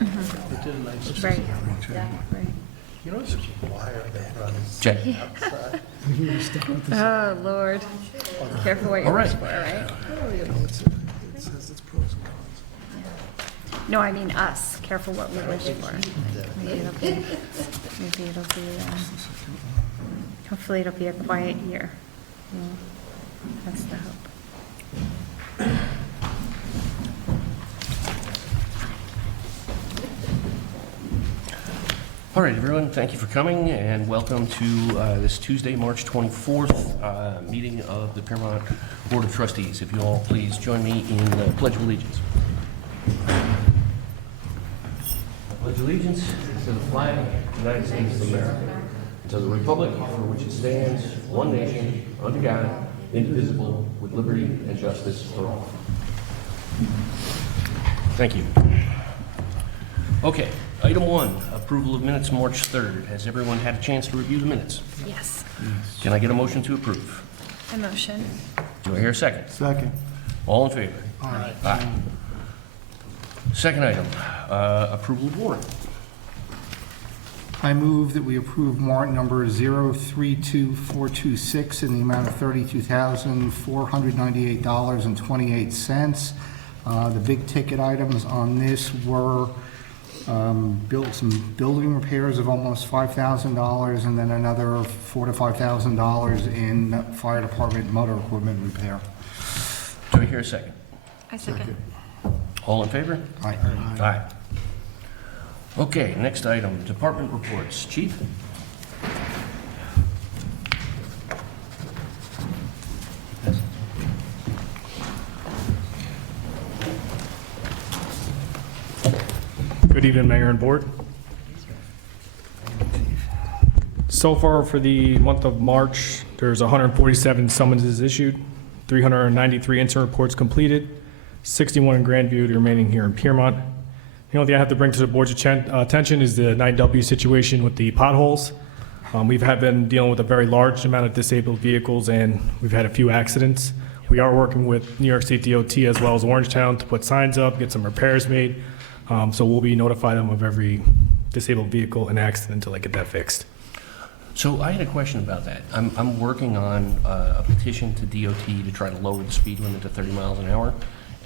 They did a nice job. Right, yeah, right. You know, there's a wire that runs Jay. outside. Oh, Lord. Careful what All you right. wish for, right? Oh, you know, it says it's pros and cons. No, I mean us. Careful what we wish for. Maybe it'll be, hopefully it'll be a quiet year. Yeah, that's the hope. All right, everyone, thank you for coming, and welcome to this Tuesday, March 24th, meeting of the Piermont Board of Trustees. If you all please join me in the Pledge of Allegiance. I pledge allegiance to the flag of the United States of America, and to the republic for which it stands, one nation, under God, indivisible, with liberty and justice for all. Thank you. Okay, item 1, approval of minutes March 3rd. Has everyone had a chance to review the minutes? Yes, Can I get a motion to approve? a motion. Do I hear a second? Second. All in favor? Aye. Aye. Second item, approval of warrant. I move that we approve warrant number 032426 in the amount of $32,498.28. The big ticket items on this were some building repairs of almost $5,000 and then another $4,000 to $5,000 in fire department motor equipment repair. Do I hear a second? I second. All in favor? Aye. Aye. Okay, next item, department reports. Chief? Good evening, Mayor and Board. So far for the month of March, there's 147 summonses issued, 393 incident reports completed, 61 in Grandview, the remaining here in Piermont. The only thing I have to bring to the board's attention is the 9W situation with the potholes. We've been dealing with a very large amount of disabled vehicles, and we've had a few accidents. We are working with New York State DOT as well as Orangetown to put signs up, get some repairs made. So we'll be notifying them of every disabled vehicle and accident until they get that fixed. So I had a question about that. I'm working on a petition to DOT to try to lower the speed limit to 30 miles an hour.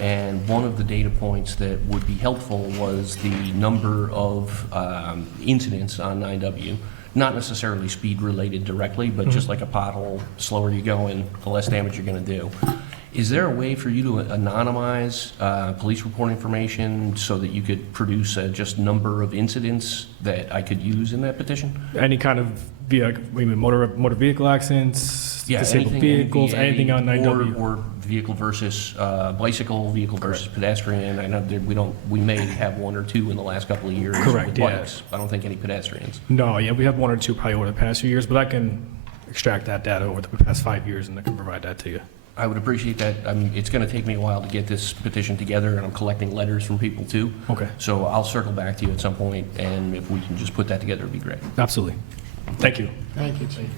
And one of the data points that would be helpful was the number of incidents on 9W, not necessarily speed related directly, but just like a pothole, slower you go in, the less damage you're going to do. Is there a way for you to anonymize police report information so that you could produce a just number of incidents that I could use in that petition? Any kind of motor vehicle accidents, Yeah, disabled vehicles, anything on 9W. Or vehicle versus bicycle, vehicle versus pedestrian. I know that we may have one or two in the last couple of years. Correct, with yeah. bikes. I don't think any pedestrians. No, yeah, we have one or two probably over the past few years, but I can extract that data over the past 5 years and I can provide that to you. I would appreciate that. It's going to take me a while to get this petition together, and I'm collecting letters from people too. Okay. So I'll circle back to you at some point, and if we can just put that together, it'd be great. Absolutely. Thank you. Thank you, Chief.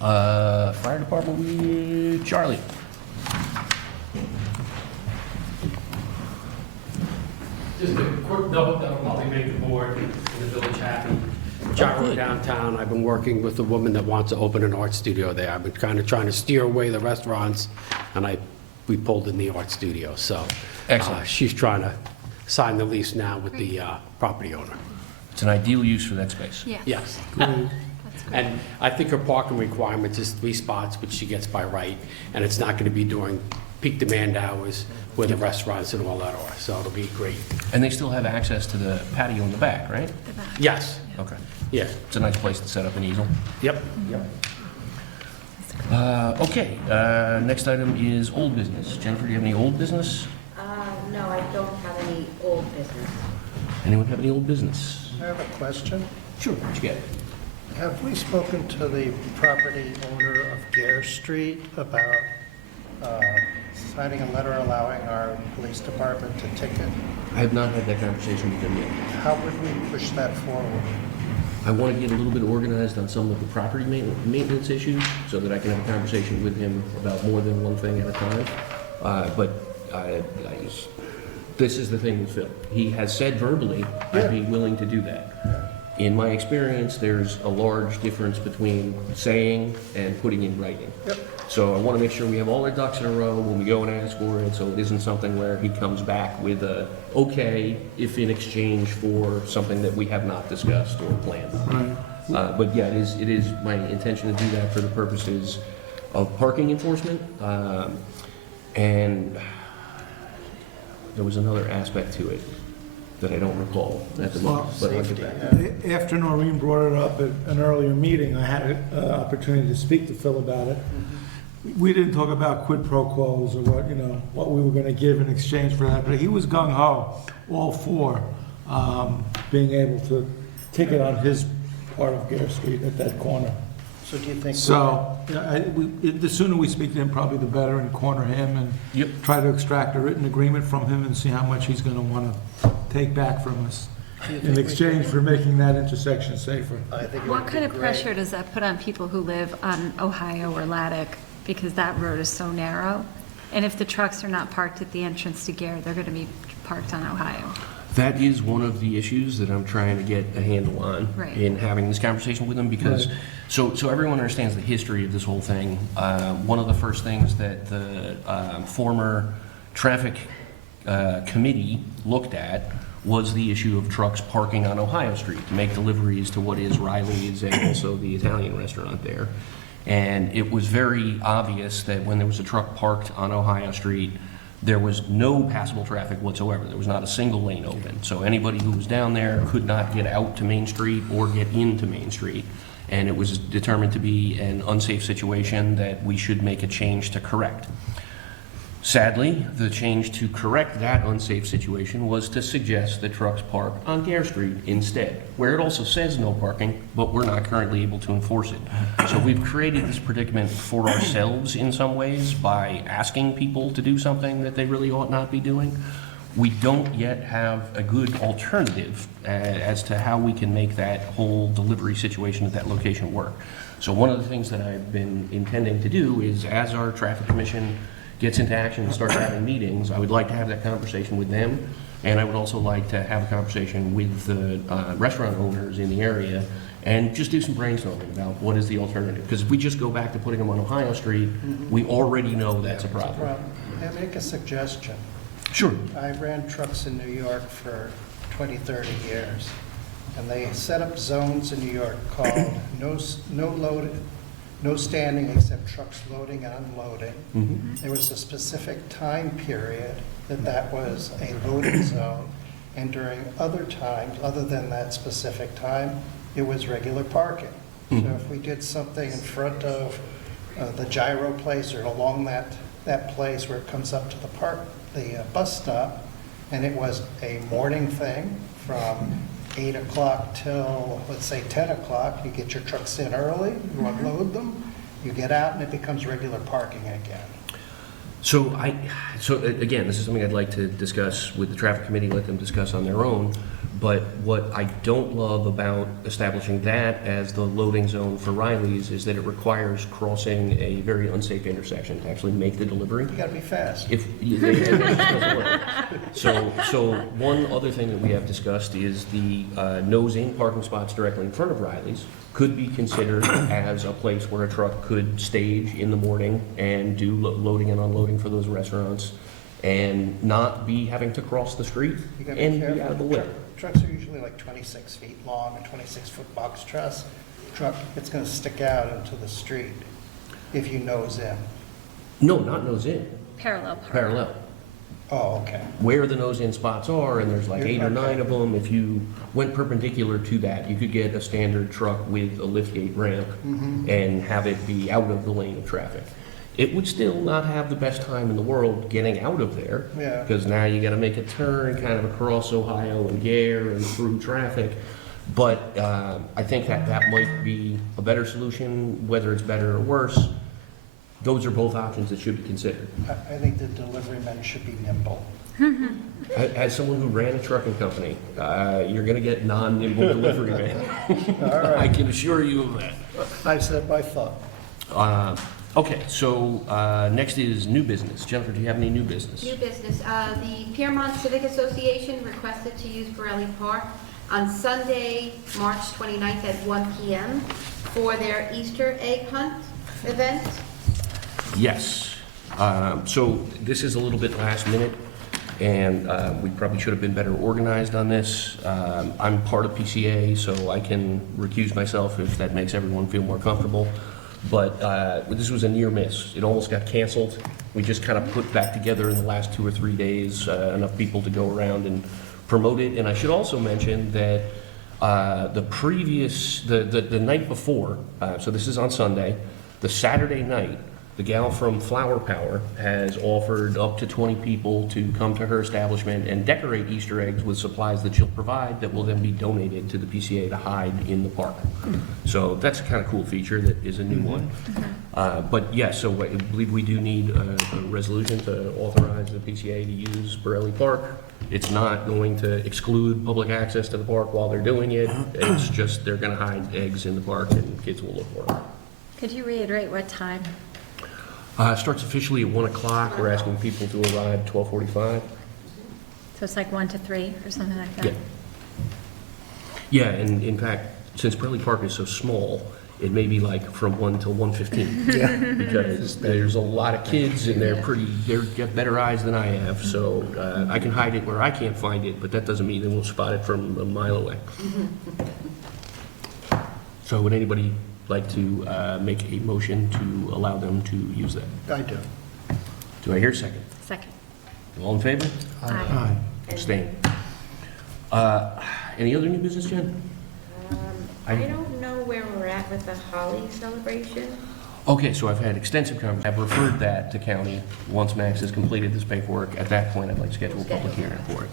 Fire department, Charlie. Just a quick note that'll probably make the board and the village happy. Gyro downtown, I've been working with a woman that wants to open an art studio there. I've been kind of trying to steer away the restaurants, and we pulled in the art studio, so. Excellent. She's trying to sign the lease now with the property owner. It's an ideal use for that space. Yeah. Yes. That's great. And I think her parking requirements is 3 spots, which she gets by right, and it's not going to be during peak demand hours where the restaurants and all that are, so it'll be great. And they still have access to the patio in the back, right? The back. Yes, Okay. yeah, It's a nice place to set up an easel. yep, yep. Okay, next item is old business. Jennifer, do you have any old business? No, I don't have any old business. Anyone have any old business? I have a question. Sure, what you get? Have we spoken to the property owner of Gare Street about signing a letter allowing our police department to ticket? I have not had that conversation with him yet. How would we push that forward? I want to get a little bit organized on some of the property maintenance issues so that I can have a conversation with him about more than one thing at a time. But This is the thing with Phil. He has said verbally, I'd be willing to do that. In my experience, there's a large difference between saying and putting in writing. Yep. So I want to make sure we have all our ducks in a row when we go and ask for it, so it isn't something where he comes back with a, okay, if in exchange for something that we have not discussed or planned. But yeah, it is my intention to do that for the purposes of parking enforcement. And there was another aspect to it that I don't recall at the moment, but I'll get back. After Noreen brought it up at an earlier meeting, I had an opportunity to speak to Phil about it. We didn't talk about quid pro quos or what, what we were gonna give in exchange for that, but he was gung ho, all for being able to ticket on his part of Gare Street at that corner. So do you think? So, the sooner we speak to him, probably the better, and corner him Yep. and try to extract a written agreement from him and see how much he's gonna wanna take back from us in exchange for making that intersection safer. I think it What would kind be of great. pressure does that put on people who live on Ohio or Laddick? Because that road is so narrow. And if the trucks are not parked at the entrance to Gare, they're gonna be parked on Ohio. That is one of the issues that I'm trying to get a handle on Right. in having this conversation with them, because, Right. so everyone understands the history of this whole thing. One of the first things that the former traffic committee looked at was the issue of trucks parking on Ohio Street to make deliveries to what is Riley's and also the Italian restaurant there. And it was very obvious that when there was a truck parked on Ohio Street, there was no passable traffic whatsoever. There was not a single lane open. So anybody who was down there could not get out to Main Street or get into Main Street. And it was determined to be an unsafe situation that we should make a change to correct. Sadly, the change to correct that unsafe situation was to suggest that trucks park on Gare Street instead, where it also says no parking, but we're not currently able to enforce it. So we've created this predicament for ourselves in some ways by asking people to do something that they really ought not be doing. We don't yet have a good alternative as to how we can make that whole delivery situation at that location work. So one of the things that I've been intending to do is, as our traffic commission gets into action and starts having meetings, I would like to have that conversation with them, and I would also like to have a conversation with the restaurant owners in the area and just do some brainstorming about what is the alternative. Because if we just go back to putting them on Ohio Street, we already know that's a problem. May I make a suggestion? Sure. I ran trucks in New York for 20, 30 years, and they set up zones in New York called no standing except trucks loading and unloading. There was a specific time period that was a loading zone, and during other times, other than that specific time, it was regular parking. So if we did something in front of the gyro place or along that place where it comes up to the bus stop, and it was a morning thing from 8 o'clock till, let's say, 10 o'clock, you get your trucks in early, you unload them, you get out, and it becomes regular parking again. So again, this is something I'd like to discuss with the traffic committee, let them discuss on their own. But what I don't love about establishing that as the loading zone for Riley's is that it requires crossing a very unsafe intersection to actually make the delivery. You gotta be fast. If, it just doesn't work. So one other thing that we have discussed is the nose-in parking spots directly in front of Riley's could be considered as a place where a truck could stage in the morning and do loading and unloading for those restaurants and not be having to cross the street You gotta be and be careful. out of the way. Trucks are usually like 26 feet long, a 26-foot box truck, it's gonna stick out into the street if you nose in. No, not nose-in, Parallel park. parallel. Oh, okay. Where the nose-in spots are, and there's like 8 or 9 of them, if you went perpendicular to that, you could get a standard truck with a liftgate ramp and have it be out of the lane of traffic. It would still not have the best time in the world getting out of there. Yeah. Because now you gotta make a turn kind of across Ohio and Gare and through traffic. But I think that might be a better solution, whether it's better or worse. Those are both options that should be considered. I think the delivery men should be nimble. As someone who ran a trucking company, you're going to get non-nimble delivery men. I can assure you of that. I've said my thought. Okay, so next is new business. Jennifer, do you have any new business? New business, the Piermont Civic Association requested to use Borelli Park on Sunday, March 29th at 1 PM for their Easter egg hunt event. Yes. So this is a little bit last minute, and we probably should have been better organized on this. I'm part of PCA, so I can recuse myself if that makes everyone feel more comfortable. But this was a near miss. It almost got canceled. We just kind of put back together in the last 2 or 3 days enough people to go around and promote it. And I should also mention that the night before, so this is on Sunday, the Saturday night, the gal from Flower Power has offered up to 20 people to come to her establishment and decorate Easter eggs with supplies that she'll provide that will then be donated to the PCA to hide in the park. So that's a kind of cool feature that is a new one. But yes, so I believe we do need a resolution to authorize the PCA to use Borelli Park. It's not going to exclude public access to the park while they're doing it. It's just they're going to hide eggs in the park and kids will look for them. Could you reiterate what time? Starts officially at 1 o'clock. We're asking people to arrive at 12:45. So it's like 1 to 3 or something like that? Yeah. Yeah, and in fact, since Borelli Park is so small, it may be like from 1 till 1:15. Yeah. Because there's a lot of kids and they've got better eyes than I have, so I can hide it where I can't find it, but that doesn't mean they won't spot it from a mile away. So would anybody like to make a motion to allow them to use that? I do. Do I hear a second? Second. All in favor? Aye. Abstain. Any other new business, Jen? I don't know where we're at with the Holly celebration. Okay, so I've had extensive conversations. I've referred that to county. Once Max has completed this paperwork, at that point, I'd like to schedule a public hearing for it.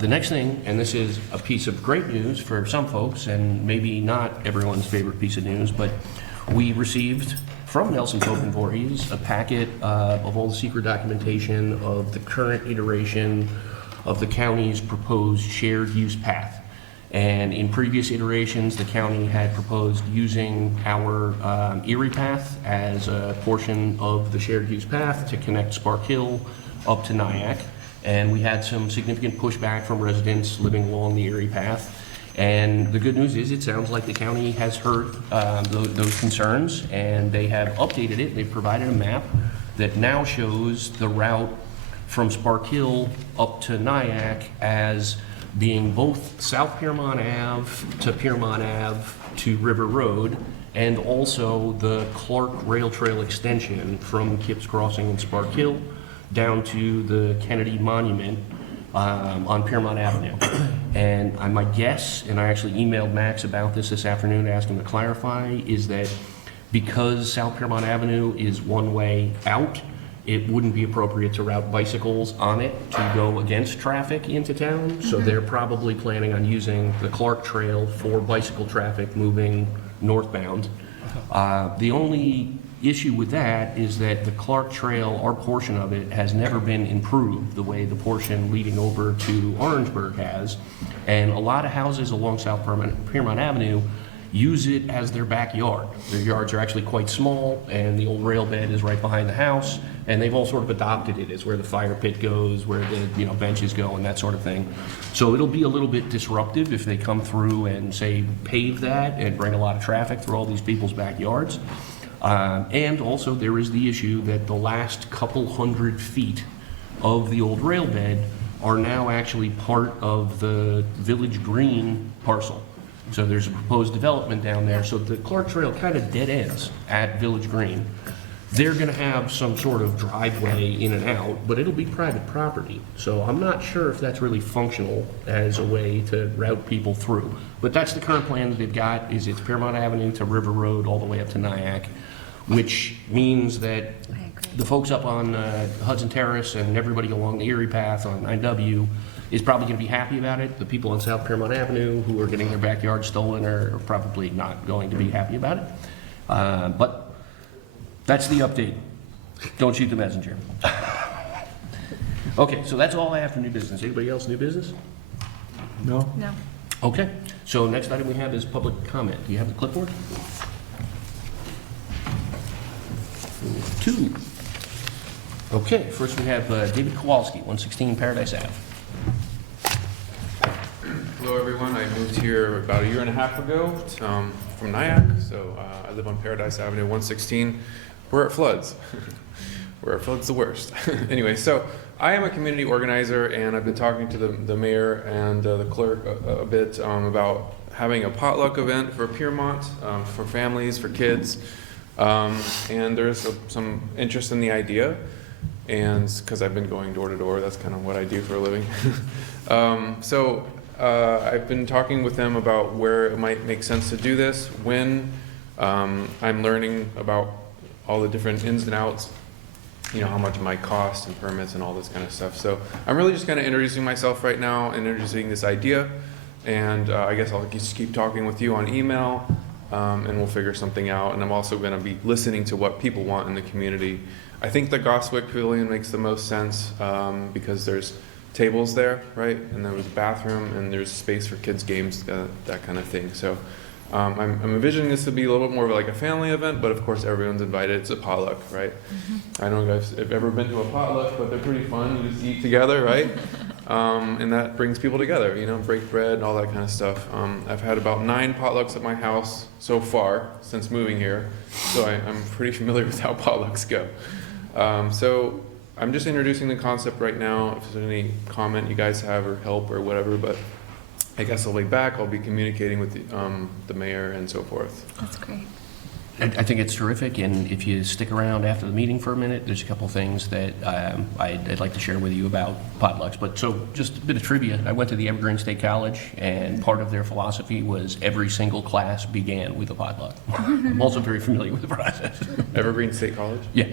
The next thing, and this is a piece of great news for some folks, and maybe not everyone's favorite piece of news, but we received from Nelson Pope and Voorhees a packet of all the secret documentation of the current iteration of the county's proposed shared use path. And in previous iterations, the county had proposed using our Erie path as a portion of the shared use path to connect Spark Hill up to Nyack. And we had some significant pushback from residents living along the Erie path. And the good news is, it sounds like the county has heard those concerns, and they have updated it. They've provided a map that now shows the route from Spark Hill up to Nyack as being both South Piermont Ave to Piermont Ave to River Road, and also the Clark Rail Trail extension from Kipps Crossing and Spark Hill down to the Kennedy Monument on Piermont Avenue. And my guess, and I actually emailed Max about this afternoon, asked him to clarify, is that because South Piermont Avenue is one way out, it wouldn't be appropriate to route bicycles on it to go against traffic into town. So they're probably planning on using the Clark Trail for bicycle traffic moving northbound. The only issue with that is that the Clark Trail, our portion of it, has never been improved the way the portion leading over to Orangeburg has. And a lot of houses along South Piermont Avenue use it as their backyard. Their yards are actually quite small, and the old rail bed is right behind the house, and they've all sort of adopted it as where the fire pit goes, where the benches go, and that sort of thing. So it'll be a little bit disruptive if they come through and, say, pave that and bring a lot of traffic through all these people's backyards. And also, there is the issue that the last couple hundred feet of the old rail bed are now actually part of the Village Green parcel. So there's a proposed development down there, so the Clark Trail kind of dead ends at Village Green. They're gonna have some sort of driveway in and out, but it'll be private property. So I'm not sure if that's really functional as a way to route people through. But that's the current plan that they've got, is it's Piermont Avenue to River Road all the way up to Nyack, which means that the folks up on Hudson Terrace and everybody along the Erie Path on 9W is probably going to be happy about it. The people on South Piermont Avenue who are getting their backyard stolen are probably not going to be happy about it. But that's the update. Don't shoot the messenger. Okay, so that's all I have for new business. Anybody else new business? No? No. Okay, so next item we have is public comment. Do you have the clipboard? 2. Okay, first we have David Kowalski, 116 Paradise Ave. Hello, everyone. I moved here about a year and a half ago from Nyack, so I live on Paradise Avenue, 116, where it floods. Where it floods the worst. Anyway, so I am a community organizer, and I've been talking to the mayor and the clerk a bit about having a potluck event for Piermont, for families, for kids, and there's some interest in the idea, and because I've been going door to door, that's kind of what I do for a living. I've been talking with them about where it might make sense to do this, when I'm learning about all the different ins and outs, you know, how much it might cost and permits and all this kind of stuff. So I'm really just kind of introducing myself right now and introducing this idea. And I guess I'll just keep talking with you on email, and we'll figure something out. And I'm also going to be listening to what people want in the community. I think the Goswick Pavilion makes the most sense because there's tables there, right? And there was a bathroom and there's space for kids' games, that kind of thing. So I'm envisioning this to be a little bit more of like a family event, but of course everyone's invited. It's a potluck, right? I don't know if you guys have ever been to a potluck, but they're pretty fun. You just eat together, right? And that brings people together, you know, break bread and all that kind of stuff. I've had about 9 potlucks at my house so far since moving here, so I'm pretty familiar with how potlucks go. So I'm just introducing the concept right now. If there's any comment you guys have or help or whatever, but I guess I'll be back. I'll be communicating with the mayor and so forth. That's great. I think it's terrific, and if you stick around after the meeting for a minute, there's a couple things that I'd like to share with you about potlucks. But so, just a bit of trivia. I went to the Evergreen State College, and part of their philosophy was every single class began with a potluck. I'm also very familiar with the process. Evergreen State College? Yeah,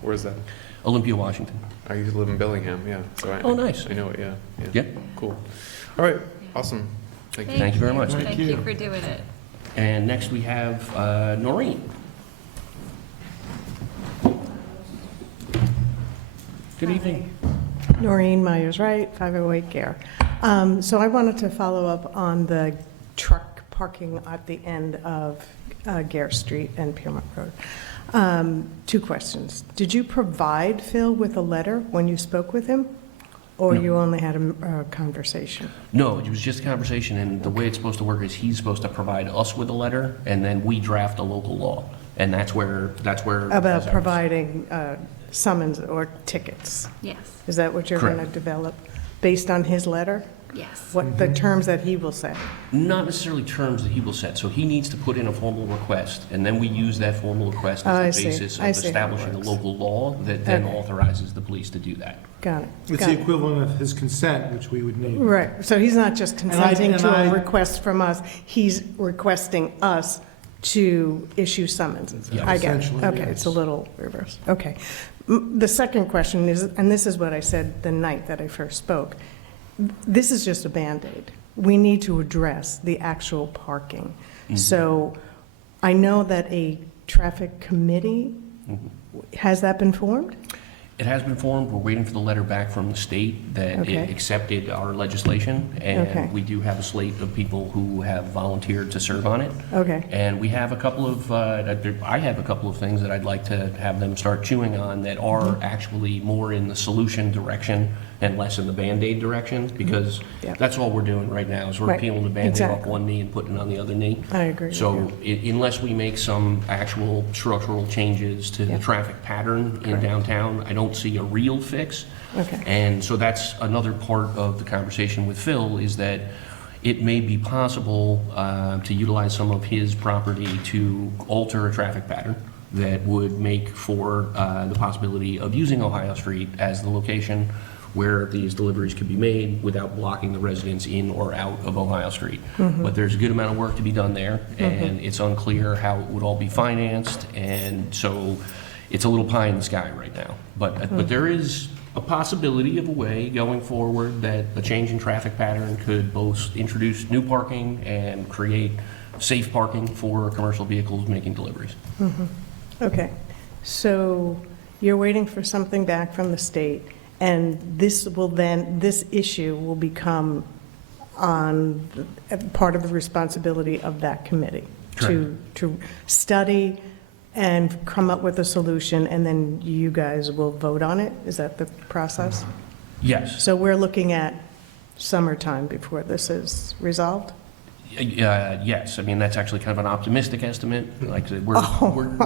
Where's that? Olympia, Washington. I used to live in Bellingham, yeah. So Oh, nice. I know it, yeah. Yeah. Cool. All right, awesome. Thank you. Thank you very much. Thank you for doing it. And next we have Noreen. Good evening. Noreen Myers-Wright, 508 Gare. So I wanted to follow up on the truck parking at the end of Gare Street and Piermont Road. 2 questions. Did you provide Phil with a letter when you spoke with him? Or No. you only had a conversation? No, it was just a conversation, and the way it's supposed to work is he's supposed to provide us with a letter, and then we draft a local law. And that's where. About providing summons or tickets? Yes, Is that what you're going to Correct. develop, based on his letter? yes. What the terms that he will say? Not necessarily terms that he will set, so he needs to put in a formal request, and then we use that formal request Oh, I as the see. basis of I see how it establishing a works. local law that then Okay. authorizes the police to do that. Got it. It's got the it. equivalent of his consent, which we would need. Right, so he's not just consenting to and a I- request from us, he's requesting us to issue summonses. Yeah. I get it, Essentially, okay, yes. it's a little reverse, okay. The second question is, and this is what I said the night that I first spoke, this is just a Band-Aid. We need to address the actual parking. So I know that a traffic committee, has that been formed? It has been formed. We're waiting for the letter back from the state that Okay. it accepted our legislation. Okay. And we do have a slate of people who have volunteered to serve on it. Okay, And we have a couple of, I have a couple of things that I'd like to have them start chewing on that are actually more in the solution direction and less in the Band-Aid direction, because Yeah. that's all we're doing right now, is we're Right, peeling the Band-Aid off exactly. one knee and putting it on the other knee. I agree with So unless we make some actual structural changes to the Yeah. traffic pattern in Correct. downtown, I don't see a real fix. Okay. And so that's another part of the conversation with Phil, is that it may be possible to utilize some of his property to alter a traffic pattern that would make for the possibility of using Ohio Street as the location where these deliveries could be made without blocking the residents in or out of Ohio Street. But there's a good amount of work to be done there, and it's unclear how it would all be financed, and so it's a little pie in the sky right now. But there is a possibility of a way going forward that a change in traffic pattern could both introduce new parking and create safe parking for commercial vehicles making deliveries. Okay, so you're waiting for something back from the state, and this issue will become on, part of the responsibility of that committee to study and come up with a solution, and then you guys will vote on it? Is that the process? Yes. So we're looking at summertime before this is resolved? Yes, I mean, that's actually kind of an optimistic estimate. Like, I said, we're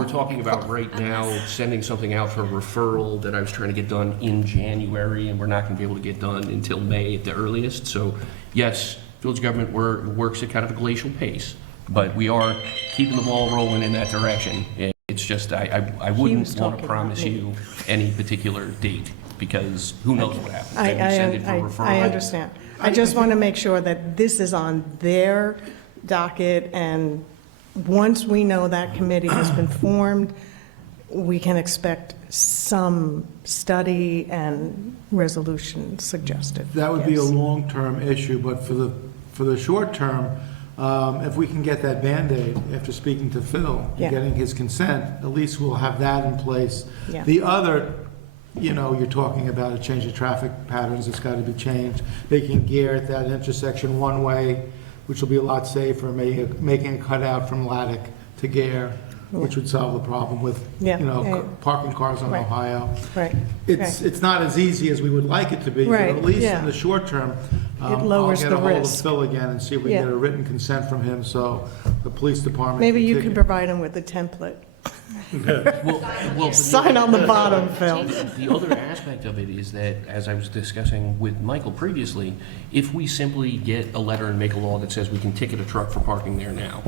talking about right now sending something out for referral that I was trying to get done in January, and we're not going to be able to get done until May at the earliest. So, yes, village government works at kind of a glacial pace, but we are keeping the ball rolling in that direction. It's just, I wouldn't want to promise you any particular date, because who knows what happens. Maybe send it for referral. I understand. I just want to make sure that this is on their docket, and once we know that committee has been formed, we can expect some study and resolution suggested. That would be a Yes. long-term issue, but for the short term, if we can get that Band-Aid after speaking to Phil, Yeah. getting his consent, at least we'll have that in place. Yeah. The other, you're talking about a change of traffic patterns that's got to be changed. Making gear at that intersection one way, which will be a lot safer, making a cutout from Laddick to Gare, which would solve the problem with, Yeah, yeah. parking cars on Right. Ohio. Right. It's not as easy as we would like it to be, but Right, at least yeah. in the short term, lowers I'll the get a hold of risk. Phil again and see if we Yeah. can get a written consent from him, so the police department. Maybe can you take could it. provide them with a template. Well, Sign on the bottom, Phil. the other aspect of it is that, as I was discussing with Michael previously, if we simply get a letter and make a law that says we can ticket a truck for parking there now,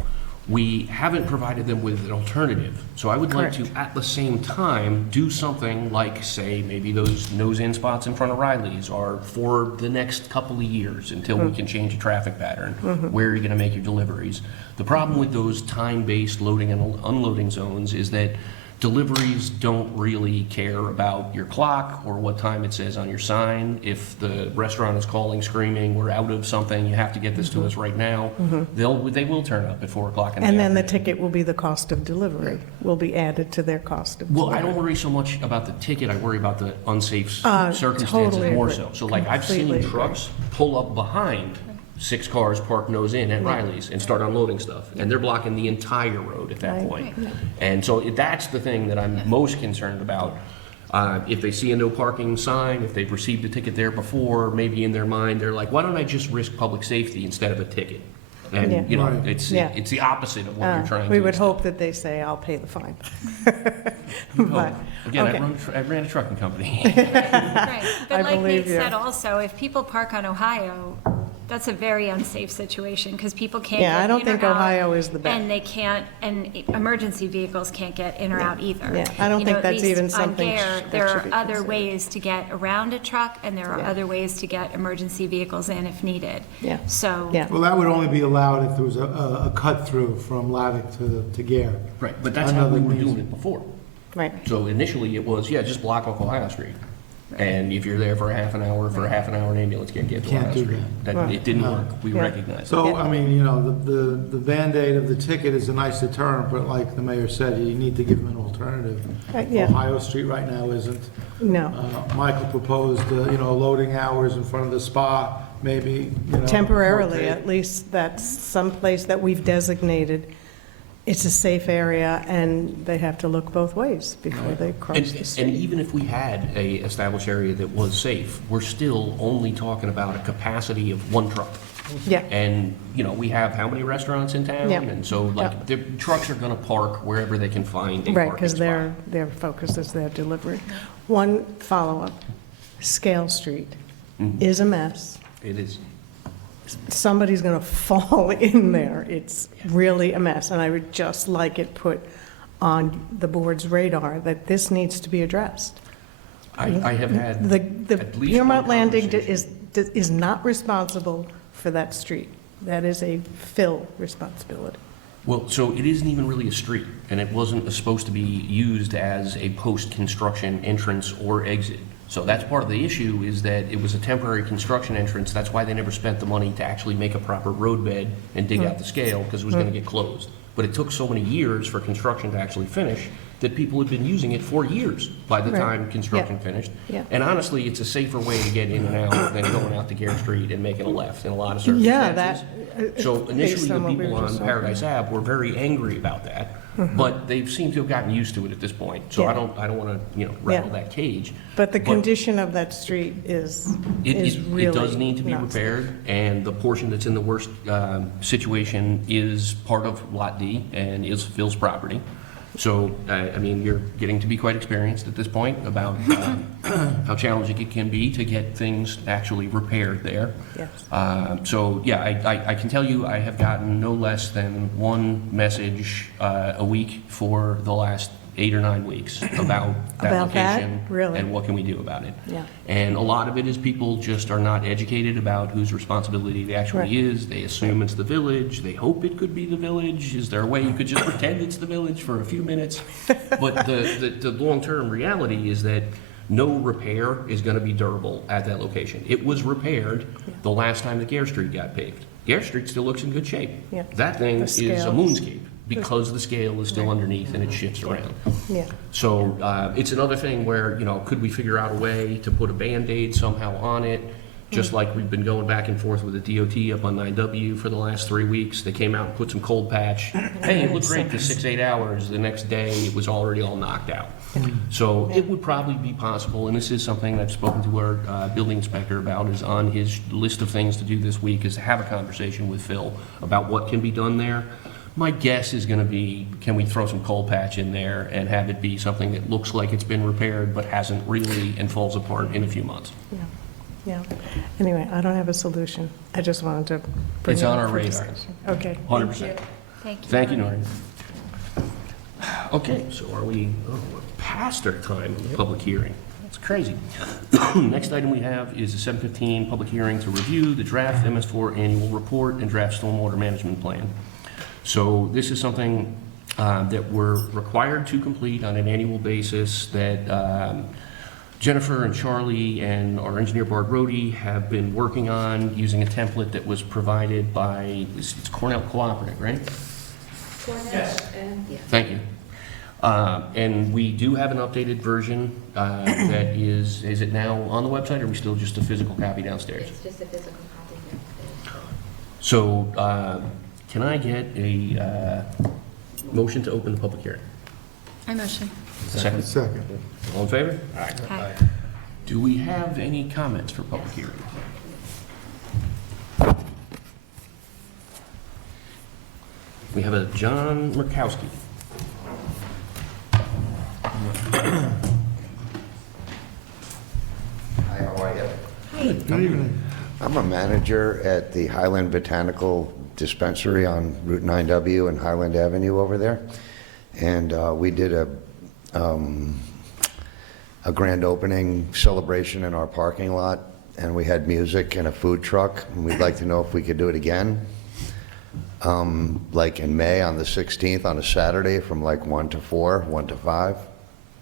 we haven't provided them with an alternative. So I would like to, at the same time, do something like, say, maybe those nose-in spots in front of Riley's are for the next couple of years until we can change a traffic pattern. Where are you gonna make your deliveries? The problem with those time-based loading and unloading zones is that deliveries don't really care about your clock or what time it says on your sign. If the restaurant is calling, screaming, we're out of something, you have to get this to us right now, they will turn up at 4 o'clock in the And then the afternoon. ticket will be the cost of delivery, will be added to their cost of Well, I delivery. don't worry so much about the ticket, I worry about the unsafe Totally circumstances more agree. so. So like, I've seen Completely agree. trucks pull up behind 6 cars parked nose in at Riley's and start unloading stuff, and they're blocking the entire road at that Right. point. And so that's the thing that I'm most concerned about. If they see a no parking sign, if they've received a ticket there before, maybe in their mind, they're like, why don't I just risk public safety instead of a ticket? Yeah. And, you know, Right. it's Yeah. the opposite of what you're trying to do. We would hope that they say, I'll pay the fine. But, Again, okay. I ran a trucking company. Right, I but like believe Nate you. said also, if people park on Ohio, that's a very unsafe situation, because people can't Yeah, I get don't in or think out, Ohio is the best. and they can't, and emergency vehicles can't get in or out either. Yeah, I don't You know, think at that's least even on something Gare, that there should are be other considered. ways to get around a truck, and there are Yeah. other ways to get emergency vehicles in if needed. Yeah. So. Yeah. Well, that would only be allowed if there was a cut-through from Laddick to Gare. Right, but that's how we Another were means. doing it before. Right. So initially, it was, yeah, just block off Ohio Street. And if you're there for a half an hour, an ambulance can't get to Can't Ohio do Street. that. That, it didn't No. work, we Yeah. recognize it. So, I mean, the Band-Aid of the ticket is a nice deterrent, but like the mayor said, you need to give them an alternative. Yeah. Ohio Street right now isn't. No. Michael proposed, loading hours in front of the spa, maybe, Temporarily, rotate. at least that's someplace that we've designated. It's a safe area, and they have to look both ways before they cross the And street. even if we had a established area that was safe, we're still only talking about a capacity of 1 truck. Yeah, And, we have how many restaurants in town? Yeah. And so, like, the trucks are gonna park wherever they can find a right, parking because spot. their focus is their delivery. One follow-up, Scale Street is a mess. It is. Somebody's going to fall in there. It's really a mess, and I would just like it put on the board's radar that this needs to be addressed. I have had The at least Piermont one Landing conversation. is not responsible for that street. That is a Phil responsibility. Well, so it isn't even really a street, and it wasn't supposed to be used as a post-construction entrance or exit. So that's part of the issue, is that it was a temporary construction entrance. That's why they never spent the money to actually make a proper roadbed and dig out the scale, because it was gonna get closed. But it took so many years for construction to actually finish that people had been using it for years by the Right. time construction Yeah. finished. Yeah. And honestly, it's a safer way to get in and out than going out to Gare Street and making a left in a lot of circumstances. Yeah, that, So based initially, the on what we people were on just talking Paradise Ave were very angry about that, but they seem to have gotten used to it at this point. So Yeah. I don't want to, rattle that cage. But the condition of that street is really It does need to be nuts. repaired, and the portion that's in the worst situation is part of Lot D and is Phil's property. So, I mean, you're getting to be quite experienced at this point about how challenging it can be to get things actually repaired there. Yes. So, yeah, I can tell you, I have gotten no less than one message a week for the last 8 or 9 weeks about that About that? location. Really? And what can we do about it. Yeah. And a lot of it is people just are not educated about whose responsibility it actually Right. is. They assume it's the village, they hope it could be the village. Is there a way you could just pretend it's the village for a few minutes? But the long-term reality is that no repair is gonna be durable at that location. It was repaired the last time the Gare Street got paved. Gare Street still looks in good shape. Yeah. That thing The is a scales. moonscape because the scale is still underneath and it shifts around. Yeah. So it's another thing where, could we figure out a way to put a Band-Aid somehow on it? Just like we've been going back and forth with the DOT up on 9W for the last 3 weeks. They came out and put some cold patch. Hey, it looked great for 6-8 hours. The next day, it was already all knocked out. So it would probably be possible, and this is something I've spoken to our building inspector about, is on his list of things to do this week, is to have a conversation with Phil about what can be done there. My guess is going to be, can we throw some cold patch in there and have it be something that looks like it's been repaired but hasn't really and falls apart in a few months? Yeah. Yeah. Anyway, I don't have a solution. I just wanted to bring It's it on up our for radar. discussion. Okay. 100%. Thank you. Thank you, Noreen. Okay, so are we're past our time of the public hearing? That's crazy. Next item we have is a 7:15 public hearing to review the draft MS4 annual report and draft stormwater management plan. So this is something that we're required to complete on an annual basis, that Jennifer and Charlie and our engineer Bart Rohde have been working on using a template that was provided by, it's Cornell Cooperative, right? Yes. Yeah. Thank you. And we do have an updated version that is it now on the website, or are we still just a physical copy downstairs? It's just a physical copy here. So, can I get a motion to open the public hearing? I motion. Second. Second. All in favor? Aye. Do we have any comments for public hearing? We have a John Murkowski. Hi, how are you? Good evening. I'm a manager at the Highland Botanical Dispensary on Route 9W and Highland Avenue over there. And we did a grand opening celebration in our parking lot, and we had music and a food truck, and we'd like to know if we could do it again. Like in May on the 16th on a Saturday from like 1 to 4, 1 to 5.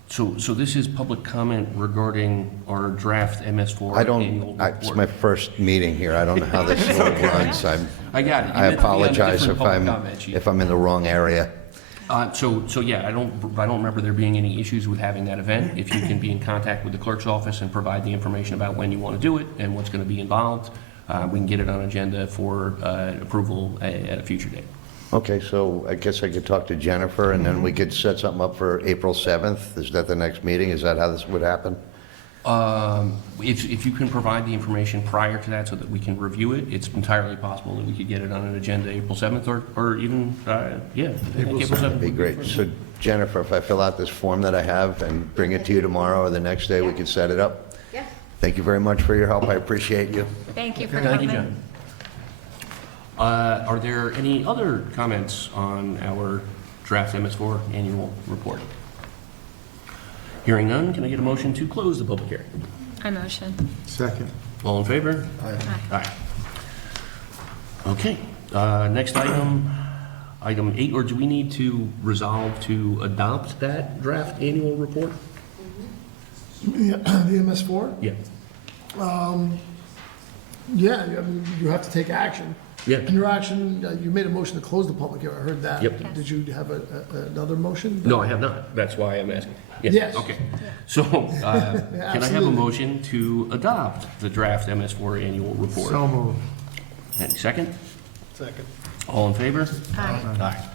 So this is public comment regarding our draft MS4 annual report. It's my first meeting here. I don't know how this all runs. I got it. You I meant to be on a apologize different public comment sheet. if I'm in the wrong area. So yeah, I don't remember there being any issues with having that event. If you can be in contact with the clerk's office and provide the information about when you want to do it and what's going to be involved, we can get it on agenda for approval at a future date. Okay, so I guess I could talk to Jennifer, and then we could set something up for April 7th. Is that the next meeting? Is that how this would happen? If you can provide the information prior to that so that we can review it, it's entirely possible that we could get it on an agenda April 7th or even, I think April 7th. That'd be great. So Jennifer, if I fill out this form that I have and bring it to you tomorrow or the next day, we could set it up? Yes. Thank you very much for your help. I appreciate you. Thank you for Thank you, coming. John. Are there any other comments on our draft MS4 annual report? Hearing none, can I get a motion to close the public hearing? I motion. Second. All in favor? Aye. Okay, next item, item 8, or do we need to resolve to adopt that draft annual report? The MS4? Yeah. Yeah, I mean, you have to take action. Yeah. interaction, you made a motion to close the public hearing, I heard that. Yep. Did you have another motion? No, I have not. That's why I'm asking. Yes. Okay. So, can I have a Absolutely. motion to adopt the draft MS4 annual report? So moved. Any second? Second. All in favor? Aye. Aye.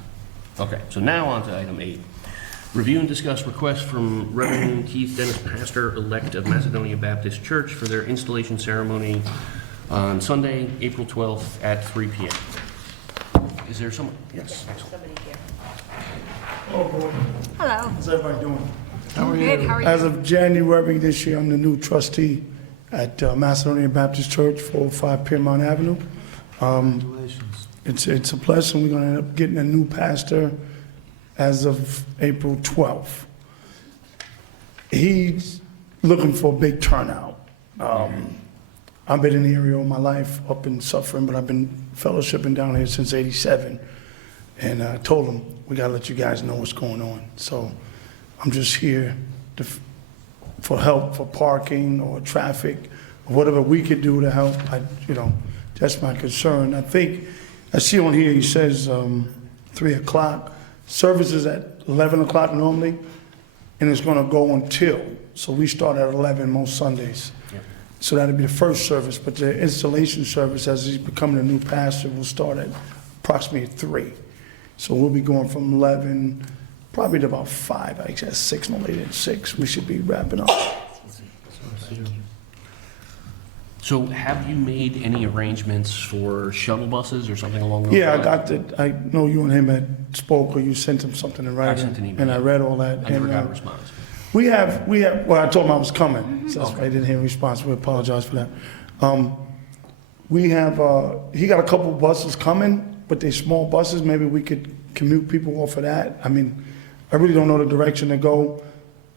Okay, so now on to item 8. Review and discuss requests from Reverend Keith Dennis, pastor-elect of Macedonia Baptist Church, for their installation ceremony on Sunday, April 12th at 3 p.m. Is there someone? Yes. Oh, boy. Hello. How's everybody doing? Good, how are you? As of January this year, I'm the new trustee at Macedonia Baptist Church, 405 Piermont Avenue. It's a blessing. We're going to end up getting a new pastor as of April 12th. He's looking for a big turnout. I've been in the area all my life, up in Suffering, but I've been fellowshipping down here since '87. And I told him, we got to let you guys know what's going on. So I'm just here for help, for parking or traffic, or whatever we could do to help. That's my concern. I think, I see on here, he says 3 o'clock. Service is at 11 o'clock normally, and it's going to go until. So we start at 11 most Sundays. Yep. So that'll be the first service, but the installation service, as he's becoming a new pastor, will start at approximately 3. So we'll be going from 11, probably to about 5, I guess 6, no later than 6. We should be wrapping up. So have you made any arrangements for shuttle buses or something along those lines? Yeah, I know you and him had spoke, or you sent him something in writing. sent an email. And I read all that. I never and, got a response. We have, well, I told him I was coming, so that's why I didn't hear a response. We apologize for that. We have, he got a couple buses coming, but they're small buses. Maybe we could commute people off of that. I mean, I really don't know the direction to go.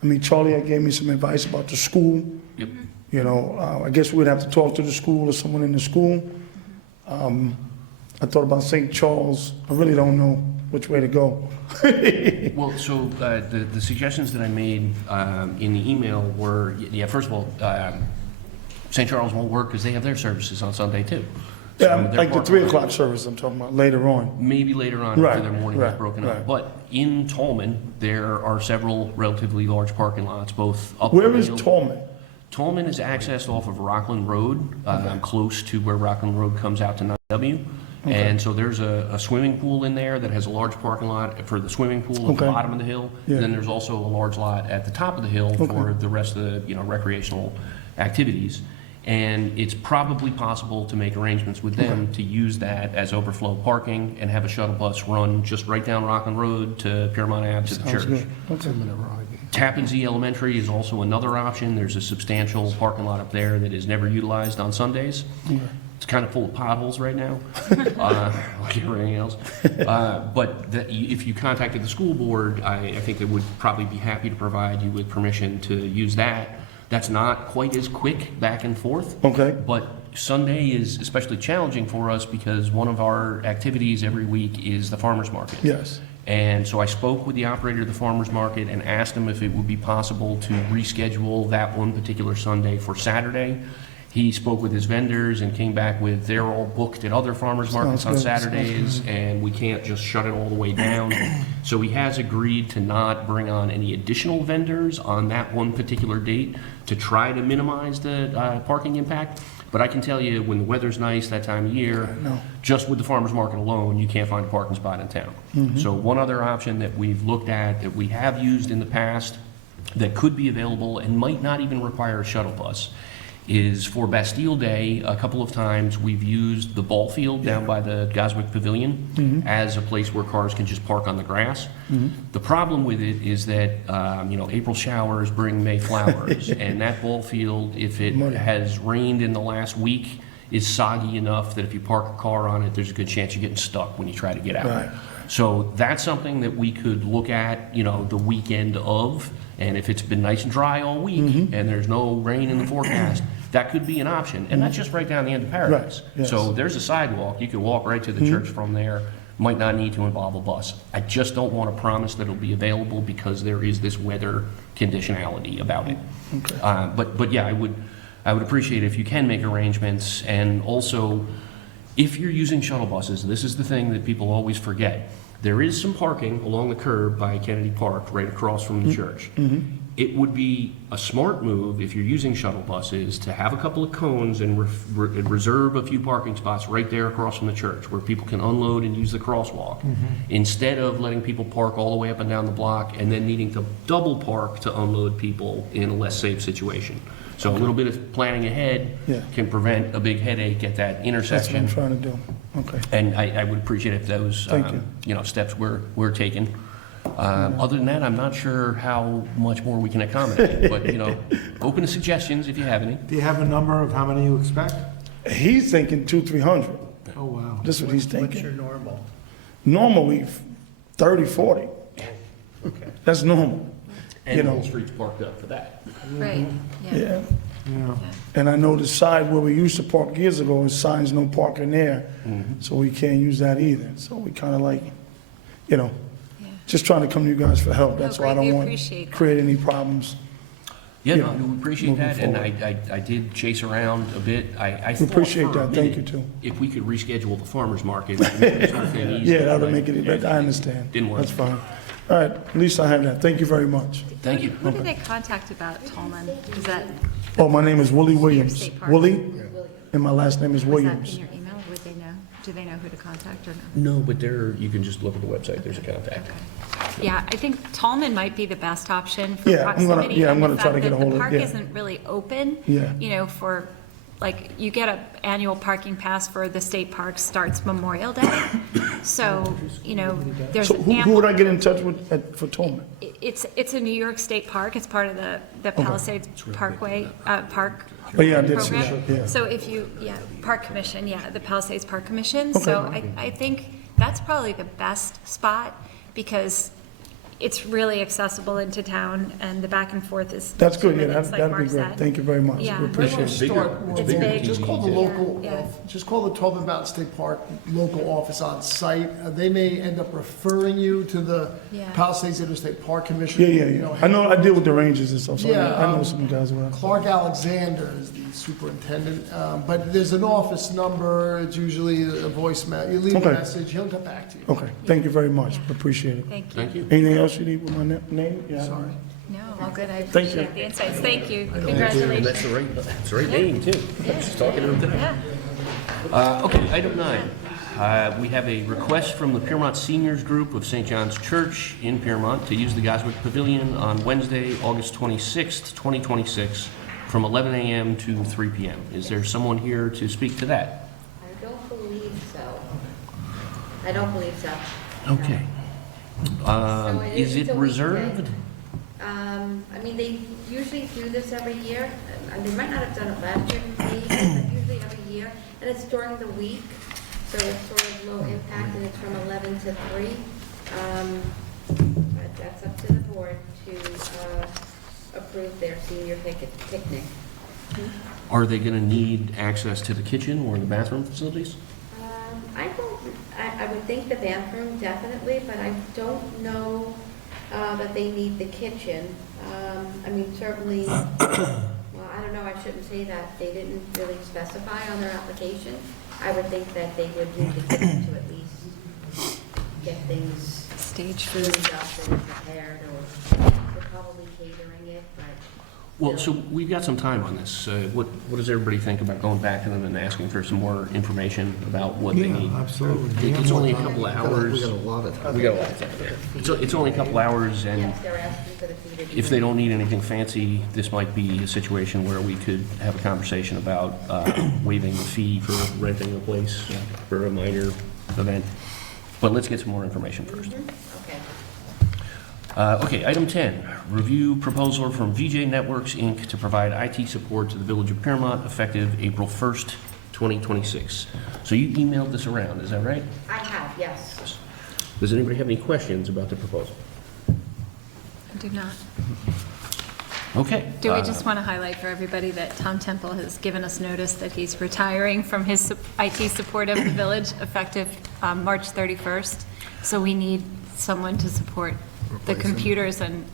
I mean, Charlie had gave me some advice about the school. Yep. You know, I guess we'd have to talk to the school or someone in the school. I thought about St. Charles. I really don't know which way to go. Well, so the suggestions that I made in the email were, yeah, first of all, St. Charles won't work because they have their services on Sunday too. So Yeah, their like the park 3 lot- o'clock service I'm talking about, later on. Maybe later on Right, after their morning is right, broken right. up. But in Tolman, there are several relatively large parking lots, both up. Where on the is hill- Tolman? Tolman is accessed off of Rockland Road, close to where Rockland Road comes out to 9W. And so there's a swimming pool in there that has a large parking lot for the swimming pool at the Okay. bottom of the hill. Yeah. And then there's also a large lot at the top of the hill for the rest of the, recreational activities. And it's probably possible to make arrangements with them to use that as overflow parking and have a shuttle bus run just right down Rockland Road to Piermont Ave to the Sounds church. good. Okay. Tappan Zee Elementary is also another option. There's a substantial parking lot up there that is never utilized on Sundays. It's kind of full of potholes right now, like everything else. If you contacted the school board, I think they would probably be happy to provide you with permission to use that. That's not quite as quick back and forth. Okay. But Sunday is especially challenging for us because one of our activities every week is the farmer's market. Yes. And so I spoke with the operator of the farmer's market and asked him if it would be possible to reschedule that one particular Sunday for Saturday. He spoke with his vendors and came back with, they're all booked at other farmer's markets on Sounds good, Saturdays, and we can't just shut it all the way down. So he has agreed to not bring on any additional vendors on that one particular date to try to minimize the parking impact. But I can tell you, when the weather's nice that time of year, just with the farmer's market alone, you can't find a parking spot in town. So one other option that we've looked at, that we have used in the past, that could be available and might not even require a shuttle bus, is for Bastille Day. A couple of times we've used the ball field down by the Goswick Pavilion as a place where cars can just park on the grass. The problem with it is that, April showers bring May flowers, and that ball field, if it has rained in the last week, is soggy enough that if you park a car on it, there's a good chance you're getting stuck when you try to get out. Right. So that's something that we could look at, the weekend of, and if it's been nice and dry all week and there's no rain in the forecast, that could be an option. And that's just right down the end of Paradise. Right, yes. So there's a sidewalk. You could walk right to the church from there. Might not need to involve a bus. I just don't want to promise that it'll be available because there is this weather conditionality about it. But yeah, I would appreciate it if you can make arrangements. And also, If you're using shuttle buses, this is the thing that people always forget. There is some parking along the curb by Kennedy Park, right across from the church. It would be a smart move, if you're using shuttle buses, to have a couple of cones and reserve a few parking spots right there across from the church, where people can unload and use the crosswalk, instead of letting people park all the way up and down the block and then needing to double park to unload people in a less safe situation. So a little bit of planning ahead Yeah. can prevent a big headache at that That's what I'm intersection. trying to do. Okay. And I would appreciate if those, Thank you. steps were taken. Other than that, I'm not sure how much more we can accommodate, but, open to suggestions if you have any. Do you have a number of how many you expect? He's thinking 200-300. Oh, wow. This is what he's What's your thinking. normal? Normally 30-40. That's normal. And You the know. whole street's parked up for that. Right, yeah. Yeah. Yeah. And I know the side where we used to park years ago, is signs no parking there. So we can't use that either. So we kind of like, Yeah. just trying to come to you guys for help. No, That's why I don't greatly want appreciate to that. create any problems. Yeah, Yeah, no, we appreciate moving that, and forward. I did chase around a bit. I We thought appreciate for a that. Thank you, minute, too. if we could reschedule the farmer's market, it would make this whole thing easier, Yeah, that would but make it, but I understand. Didn't work. That's fine. All right, at least I have that. Thank you very much. Thank you. Who do they contact about Tolman? Is that, Oh, my name is Willie Williams. State Park. Willie, and my last name is was that in Williams. your email? Would they know? Do they know who to contact or no? No, but you can just look at the website, there's a contact. Yeah, I think Tolman might be the best option for Yeah, I'm gonna- proximity. yeah, I'm and the gonna try to fact get that a hold of- The park yeah. isn't really open. Yeah. For, you get an annual parking pass for the state park starts Memorial Day. So, there's So an who would I ample, get in touch with for Tolman? it's a New York State park. It's part of the Palisades Parkway, park Oh, yeah, I did see program. that, yeah. So Park Commission, the Palisades Park Commission. So I think that's probably the best spot because it's really accessible into town and the back and forth is. That's good, yeah, tremendous, like that'd be Mark great. said. Thank you very much. Yeah. We appreciate it. Start It's big. Just call the local, Yeah. just call the 12 Mountain State Park local office on site. They may end up referring you to the Yeah. Palisades Interstate Park Commission. Yeah, yeah, You yeah. know, I know, I deal with the rangers and stuff, so Yeah, I know some guys around. Clark Alexander is the superintendent, but there's an office number, it's usually a voicemail. You leave a Okay. message, he'll get back to you. Okay, thank you very much. Appreciate it. Thank you. Thank you. Anything else you need with my name? Yeah. Sorry. No, all good. I Thank you. appreciate the insights. Thank you. And Congratulations. that's the right name, too. Just talking to him today. Yeah. Okay, item 9. We have a request from the Piermont Seniors Group of St. John's Church in Piermont to use the Goswick Pavilion on Wednesday, August 26th, 2026, from 11 a.m. to 3 p.m. Is there someone here to speak to that? I don't believe so. I don't believe so. Okay. So Is it's it a reserved? weekday. They usually do this every year. They might not have done it last year, maybe, but usually every year. And it's during the week, so it's sort of low impact, and it's from 11 to 3. But that's up to the board to approve their senior picnic. Are they going to need access to the kitchen or the bathroom facilities? I would think the bathroom definitely, but I don't know that they need the kitchen. Certainly, well, I don't know, I shouldn't say that. They didn't really specify on their application. I would think that they would need the kitchen to at least get things Stage cleaned food. up and prepared, or they're probably catering it, but. Well, so we've got some time on this. What does everybody think about going back to them and asking for some more information about what they need? Absolutely. It's only a couple of hours. We got a lot of time. We got a lot of time there. It's only a couple hours, and Yes, they're asking for the fee to be. if they don't need anything fancy, this might be a situation where we could have a conversation about waiving the fee for renting a place for a minor event. But let's get some more information first. Okay. Okay, item 10, review proposal from VJ Networks, Inc. to provide IT support to the Village of Piermont effective April 1st, 2026. So you emailed this around, is that right? I have, yes. Does anybody have any questions about the proposal? I do not. Okay. Do we just want to highlight for everybody that Tom Temple has given us notice that he's retiring from his IT support of the village effective March 31st? So we need someone to support the computers and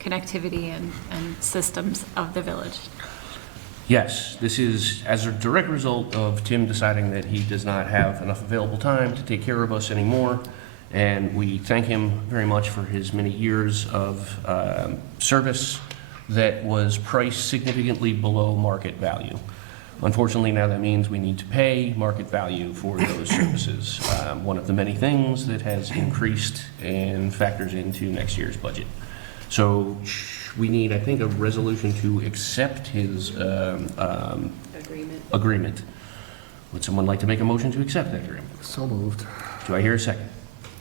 connectivity and systems of the village. Yes, this is as a direct result of Tim deciding that he does not have enough available time to take care of us anymore. And we thank him very much for his many years of service that was priced significantly below market value. Unfortunately, now that means we need to pay market value for those services. One of the many things that has increased and factors into next year's budget. So we need, I think, a resolution to accept his agreement. Would someone like to make a motion to accept that agreement? So moved. Do I hear a second?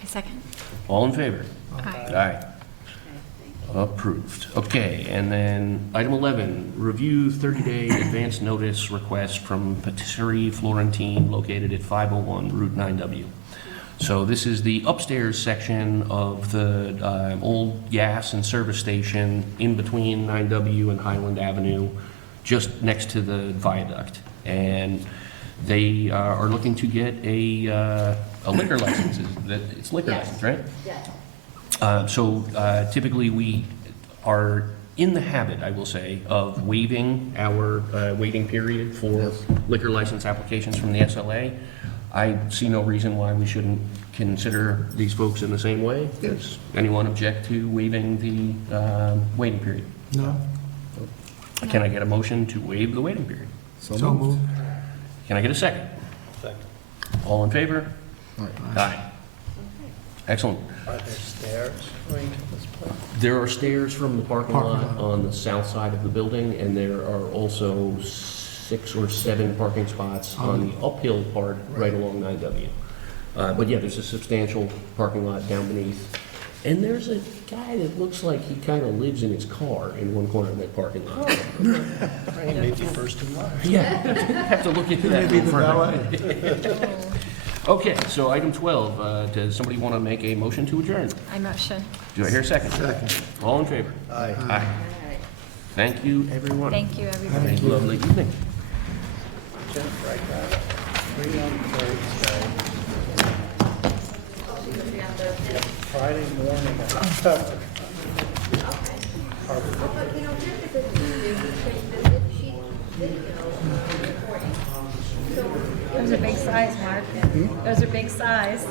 A second. All in favor? Aye. Aye. Approved. Okay, and then item 11, review 30-day advance notice request from Patisserie Florentine located at 501 Route 9W. So this is the upstairs section of the old gas and service station in between 9W and Highland Avenue, just next to the viaduct. And they are looking to get a liquor license. It's liquor license, right? Yes. So typically, we are in the habit, I will say, of waiving our waiting period for liquor license applications from the SLA. I see no reason why we shouldn't consider these folks in the same way. Does anyone object to waiving the waiting period? No? Can I get a motion to waive the waiting period? So moved. Can I get a second? Second. All in favor? Aye. Excellent. Are there stairs going to this place? There are stairs from the parking lot on the south side of the building, and there are also 6 or 7 parking spots on the uphill part right along 9W. But yeah, there's a substantial parking lot down beneath. And there's a guy that looks like he kind of lives in his car in one corner of that parking lot. He may be first in line. Yeah, have to look into that. Maybe the further. Okay, so item 12, does somebody want to make a motion to adjourn? I motion. Do I hear a second? Second. All in favor? Aye. Aye. Thank you, everyone. Thank you, everybody. Have a lovely evening. Jennifer, I got 3 on Thursday. Friday morning. But, you know, here's the good news, the zip sheet video recording. So Those are big size, Mark. Those are big size.